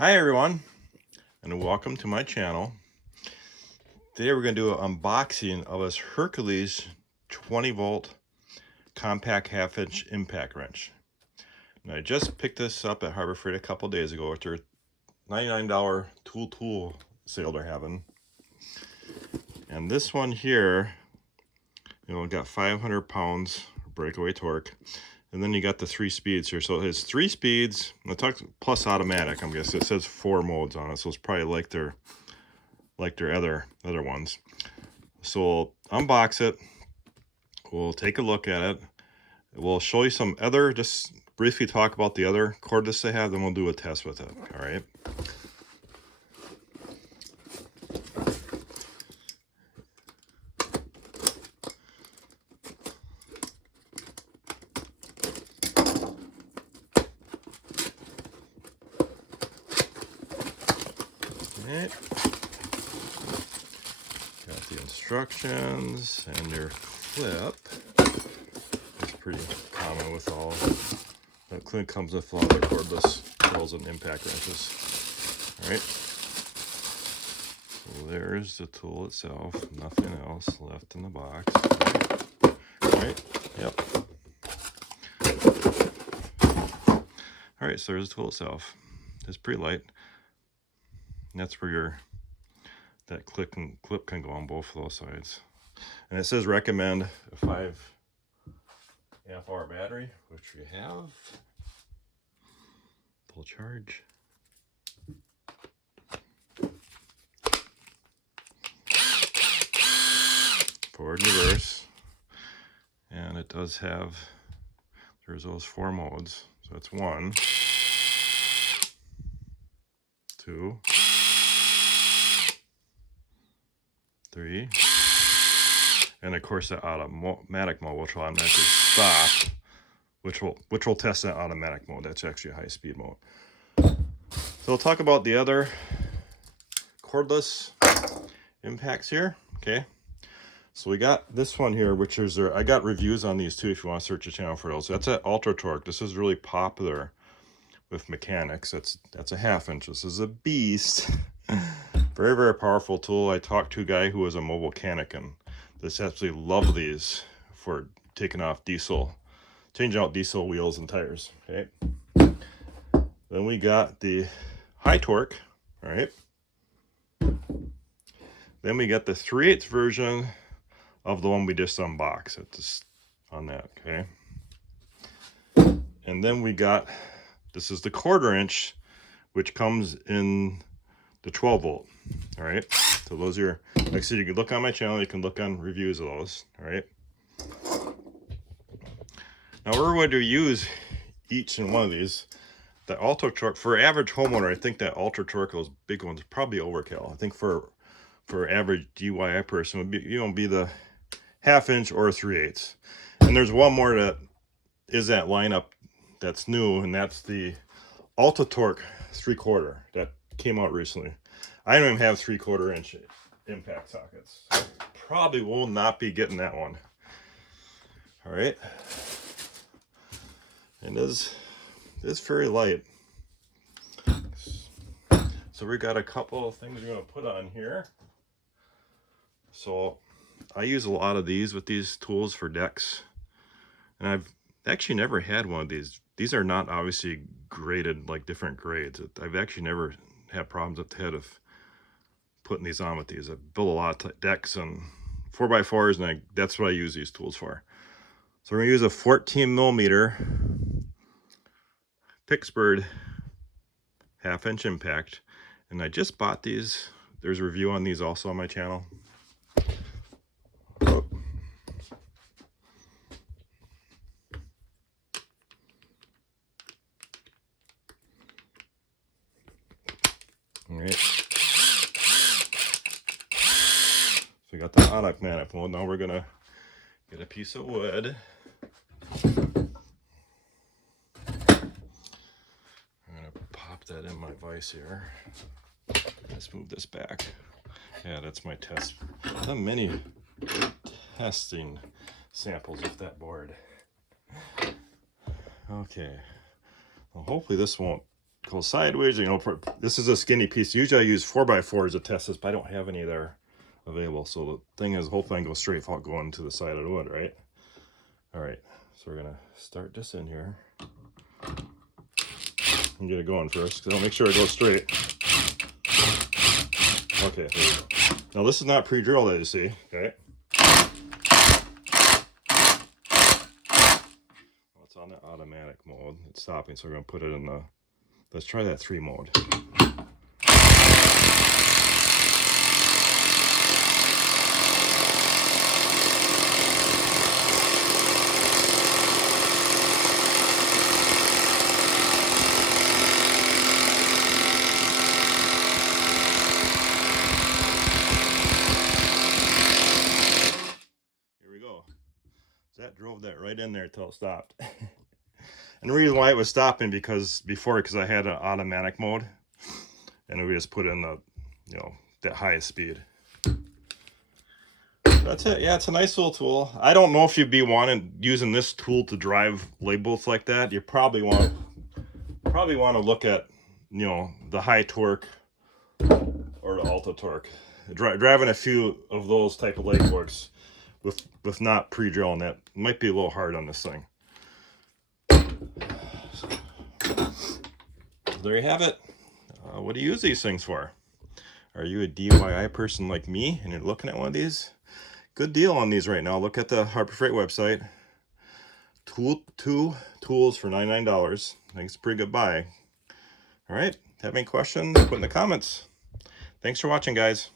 Hi everyone, and welcome to my channel. Today we're going to do an unboxing of this Hercules 20 volt compact 1/2 inch impact wrench. And I just picked this up at Harbor Freight a couple days ago at their $99 tool sale they're having. And this one here, got 500 pounds breakaway torque. And then you got the 3 speeds here. So it has 3 speeds, plus automatic. I'm guessing it says 4 modes on it, so it's probably like their other ones. So we'll unbox it, we'll take a look at it, we'll show you some other, just briefly talk about the other cordless they have, then we'll do a test with it. All right. Alright. Got the instructions and your clip. It's pretty common with all. That clip comes with a lot of the cordless drills and impact wrenches. Alright. So there's the tool itself. Nothing else left in the box. Alright. Yep. Alright, so there's the tool itself. It's pretty light. And that's where that clip can go on both of those sides. And it says recommend a 5 amp hour battery, which we have. Full charge. Forward and reverse. And it does have, there's those 4 modes. So that's 1, 2, 3, and of course the automatic mode, which will automatically stop, which will test that automatic mode. That's actually a high speed mode. So we'll talk about the other cordless impacts here. Okay, so we got this one here, which is I got reviews on these too if you want to search the channel for those. That's an ultra torque. This is really popular with mechanics. That's a 1/2 inch. This is a beast. Very, very powerful tool. I talked to a guy who was a mobile mechanic and just absolutely loved these for taking off diesel, changing out diesel wheels and tires. Okay. Then we got the high torque. All right. Then we got the 3/8 version of the one we just unboxed. It's on that. Okay. And then we got, this is the 1/4 inch, which comes in the 12 volt. All right, so those are, like I said, you can look on my channel, you can look on reviews of those. All right, now we're going to use each and one of these. The ultra torque for average homeowner, I think that ultra torque, those big ones, probably overkill. I think for average DIY person would be, be the 1/2 inch or 3/8. And there's one more that is that lineup that's new, and that's the ultra torque 3/4 that came out recently. I don't even have 3/4 inch impact sockets. So probably will not be getting that one. All right, and it's very light. So we got a couple of things we're going to put on here. So I use a lot of these with these tools for decks, and I've actually never had one of these. These are not obviously graded like different grades. I've actually never had problems with the head of putting these on with these. I've built a lot of decks and 4x4s, and that's what I use these tools for. So we're gonna use a 14mm Pittsburgh 1/2 inch impact, and I just bought these. There's a review on these also on my channel. Oh. All right. So we got the automatic mode. Now we're gonna get a piece of wood. I'm gonna pop that in my vise here. Let's move this back. Yeah, that's my test. I've done many testing samples with that board. Okay. Well, hopefully this won't go sideways. You know, this is a skinny piece. Usually I use 4x4s to test this, but I don't have any there available. So the thing is, hopefully I can go straight without going to the side of the wood, right? All right, so we're gonna start this in here and get it going first, because I'll make sure it goes straight. Okay, there we go. Now this is not pre-drilled, as you see, okay? Well, it's on the automatic mode. It's stopping, so we're gonna put it in the, let's try that 3 mode. That drove that right in there till it stopped. And the reason why it was stopping because I had an automatic mode, and we just put in the, you know, that highest speed. That's it. Yeah, it's a nice little tool. I don't know if you'd be using this tool to drive lay bolts like that. You probably want to look at, you know, the high torque or the ultra torque. Driving a few of those type of lay forks with not pre-drilling, that might be a little hard on this thing. There you have it. What do you use these things for? Are you a DIY person like me and you're looking at one of these? Good deal on these right now. Look at the Harbor Freight website. Two tools for $99. I think it's a pretty good buy. All right, have any questions? Put in the comments. Thanks for watching, guys.